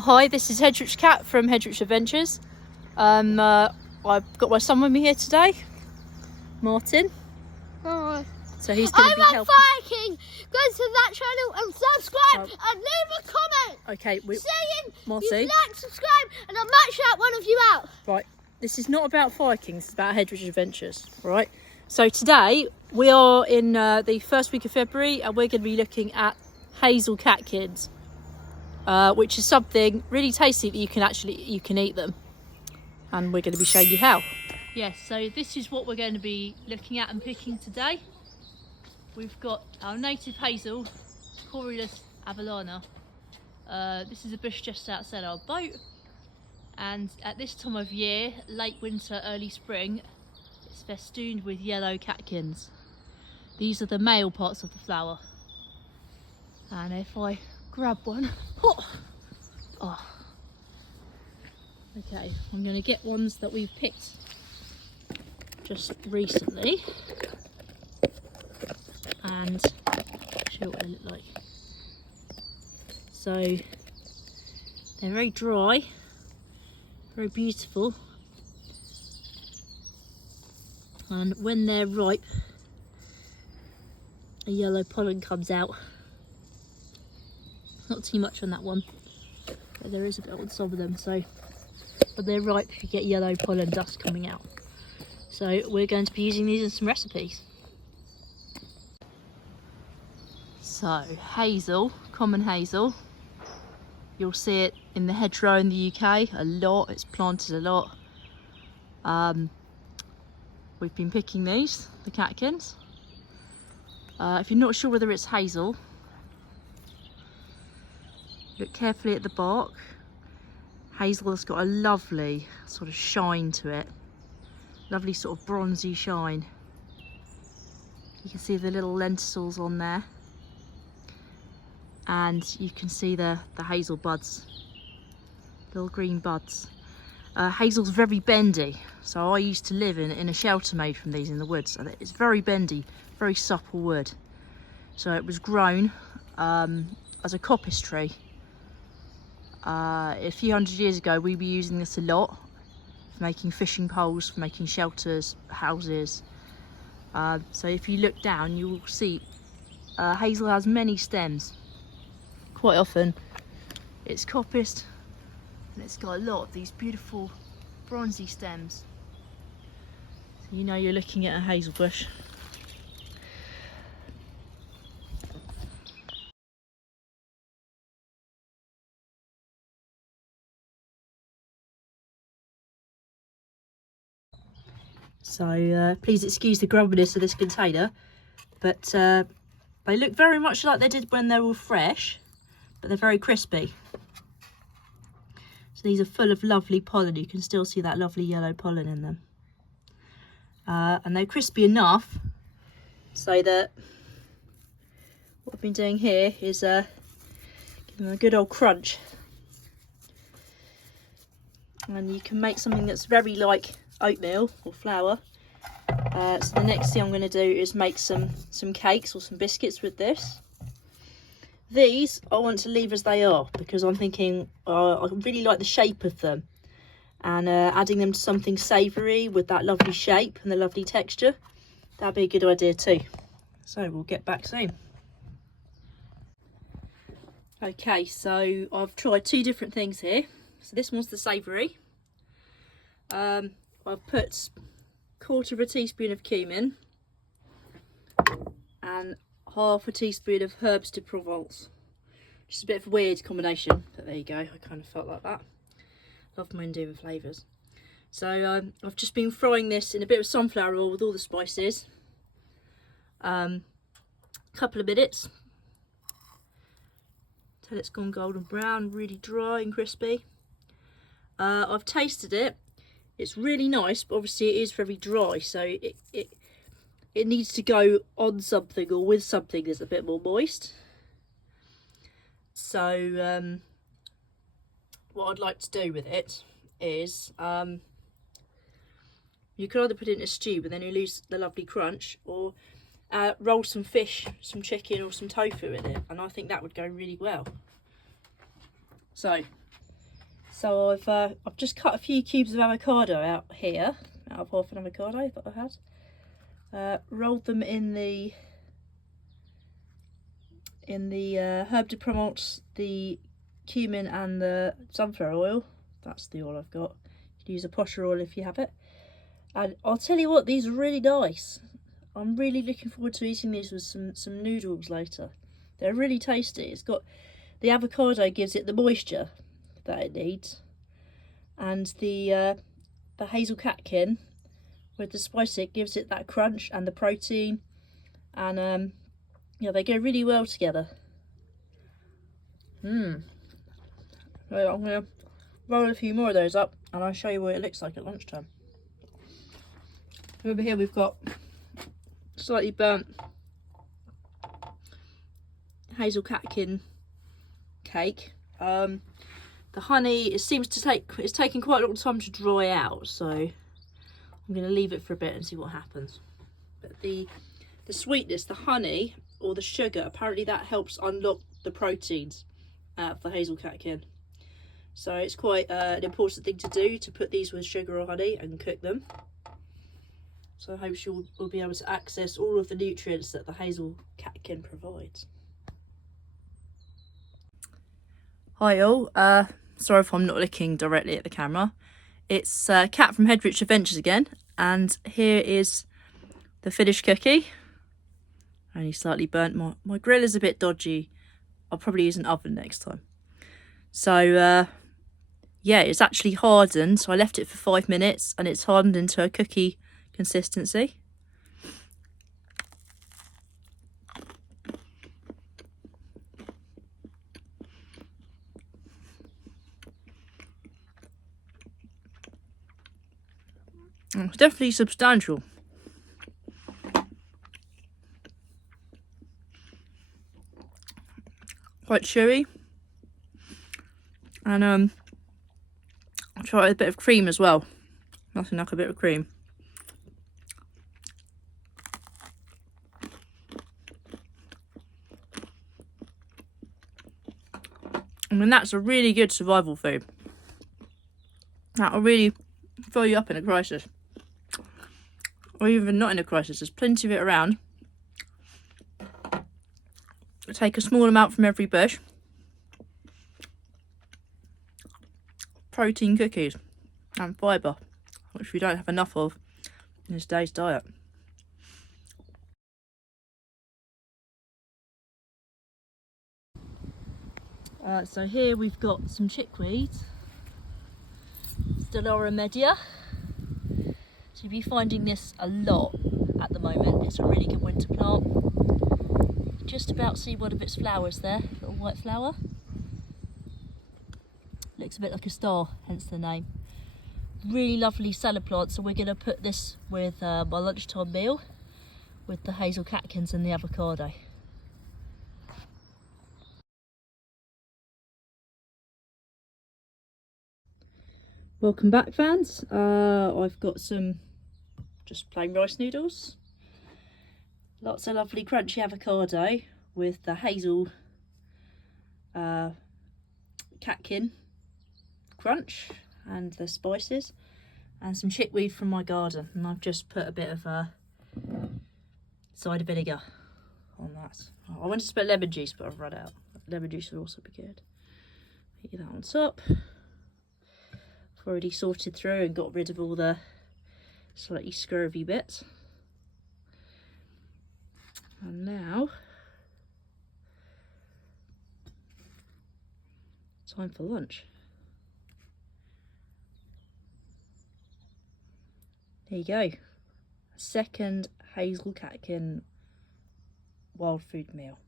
Hi, this is Hedgewitch Cat from Hedgewitch Adventures. I've got my son with me here today, Martin. Hi. So he's going to be helping. Foraging. Go to that channel and subscribe and leave a comment. Okay, saying Marty, you like, subscribe, and I might shout one of you out. Right, this is not about Foraging, this is about Hedgewitch Adventures, right? So today we are in the first week of February and we're going to be looking at Hazel Catkins. Which is something really tasty that you can eat them, and we're going to be showing you how. Yes, so this is what we're going to be looking at and picking today. We've got our native hazel, Corylus avellana. This is a bush just outside our boat, and at this time of year, late winter, early spring, it's festooned with yellow catkins. These are the male parts of the flower, and if I grab one. Oh. Okay, I'm going to get ones that we've picked just recently and show you what they look like. So they're very dry, very beautiful, and when they're ripe a yellow pollen comes out. Not too much on that one, but there is a bit on some of them. So when they're ripe, you get yellow pollen dust coming out. So we're going to be using these in some recipes. So hazel, common hazel, you'll see it in the hedgerow in the UK a lot. It's planted a lot. We've been picking these, the catkins. If you're not sure whether it's hazel, look carefully at the bark. Hazel has got a lovely sort of shine to it. Lovely sort of bronzy shine. You can see the little lenticels on there. And you can see the hazel buds. Little green buds. Hazel's very bendy. So I used to live in a shelter made from these in the woods. And it's very bendy, very supple wood. So it was grown as a coppice tree. A few hundred years ago we were using this a lot for making fishing poles, for making shelters, houses. So if you look down you will see hazel has many stems. Quite often it's coppiced and it's got a lot of these beautiful bronzy stems. So you know you're looking at a hazel bush. So please excuse the grubbiness of this container, but they look very much like they did when they were fresh, but they're very crispy. So these are full of lovely pollen. You can still see that lovely yellow pollen in them. And they're crispy enough so that what I've been doing here is giving them a good old crunch. And you can make something that's very like oatmeal or flour. So the next thing I'm going to do is make some cakes or some biscuits with this. These I want to leave as they are because I'm thinking I really like the shape of them, and adding them to something savoury with that lovely shape and the lovely texture, that'd be a good idea too. So we'll get back soon. Okay, so I've tried two different things here. So this one's the savoury. I've put 1/4 teaspoon of cumin and 1/2 teaspoon of herbs de Provence. Just a bit of a weird combination, but there you go. I kind of felt like that. Love my Indian flavours. So I've just been frying this in a bit of sunflower oil with all the spices. Couple of minutes till it's gone golden brown, really dry and crispy. I've tasted it. It's really nice, but obviously it is very dry, so it needs to go on something or with something that's a bit more moist. So what I'd like to do with it is you could either put it in a stew, but then you lose the lovely crunch, or roll some fish, some chicken or some tofu in it, and I think that would go really well. So So I've just cut a few cubes of avocado out here, out of half an avocado that I had. Rolled them in the herb de Provence, the cumin and the sunflower oil. That's the oil I've got. You can use a posher oil if you have it. And I'll tell you what, these are really nice. I'm really looking forward to eating these with some noodles later. They're really tasty. It's got, the avocado gives it the moisture that it needs, and the Hazel catkin with the spice, it gives it that crunch and the protein, and yeah, they go really well together. Right, I'm gonna roll a few more of those up and I'll show you what it looks like at lunchtime. Over here we've got slightly burnt Hazel catkin cake. The honey, it's taking quite a long time to dry out, so I'm going to leave it for a bit and see what happens. But the sweetness, the honey or the sugar, apparently that helps unlock the proteins out of the Hazel catkin. So it's quite an important thing to do, to put these with sugar or honey and cook them. So I hope we'll be able to access all of the nutrients that the Hazel catkin provides. Hi all, sorry if I'm not looking directly at the camera. It's Kat from Hedgewitch Adventures again, and here is the finished cookie. Only slightly burnt. My grill is a bit dodgy. I'll probably use an oven next time. So yeah, it's actually hardened, so I left it for 5 minutes and it's hardened into a cookie consistency. It's definitely substantial. Quite chewy. And I'll try it with a bit of cream as well. Nothing like a bit of cream. I mean, that's a really good survival food. That'll really throw you up in a crisis. Or even not in a crisis, there's plenty of it around. Take a small amount from every bush. Protein cookies and fibre, which we don't have enough of in this day's diet. So here we've got some chickweed, Stellora media. So you'll be finding this a lot at the moment. It's a really good winter plant. You just about see one of its flowers there, little white flower. Looks a bit like a star, hence the name. Really lovely salad plant, so we're going to put this with my lunchtime meal with the Hazel catkins and the avocado. Welcome back, fans. I've got some just plain rice noodles. Lots of lovely crunchy avocado with the Hazel catkin crunch and the spices, and some chickweed from my garden, and I've just put a bit of cider vinegar on that. I wanted to put lemon juice, but I've run out. Lemon juice would also be good. Put that on top. I've already sorted through and got rid of all the slightly scurvy bits. And now, time for lunch. There you go. Second Hazel catkin wild food meal.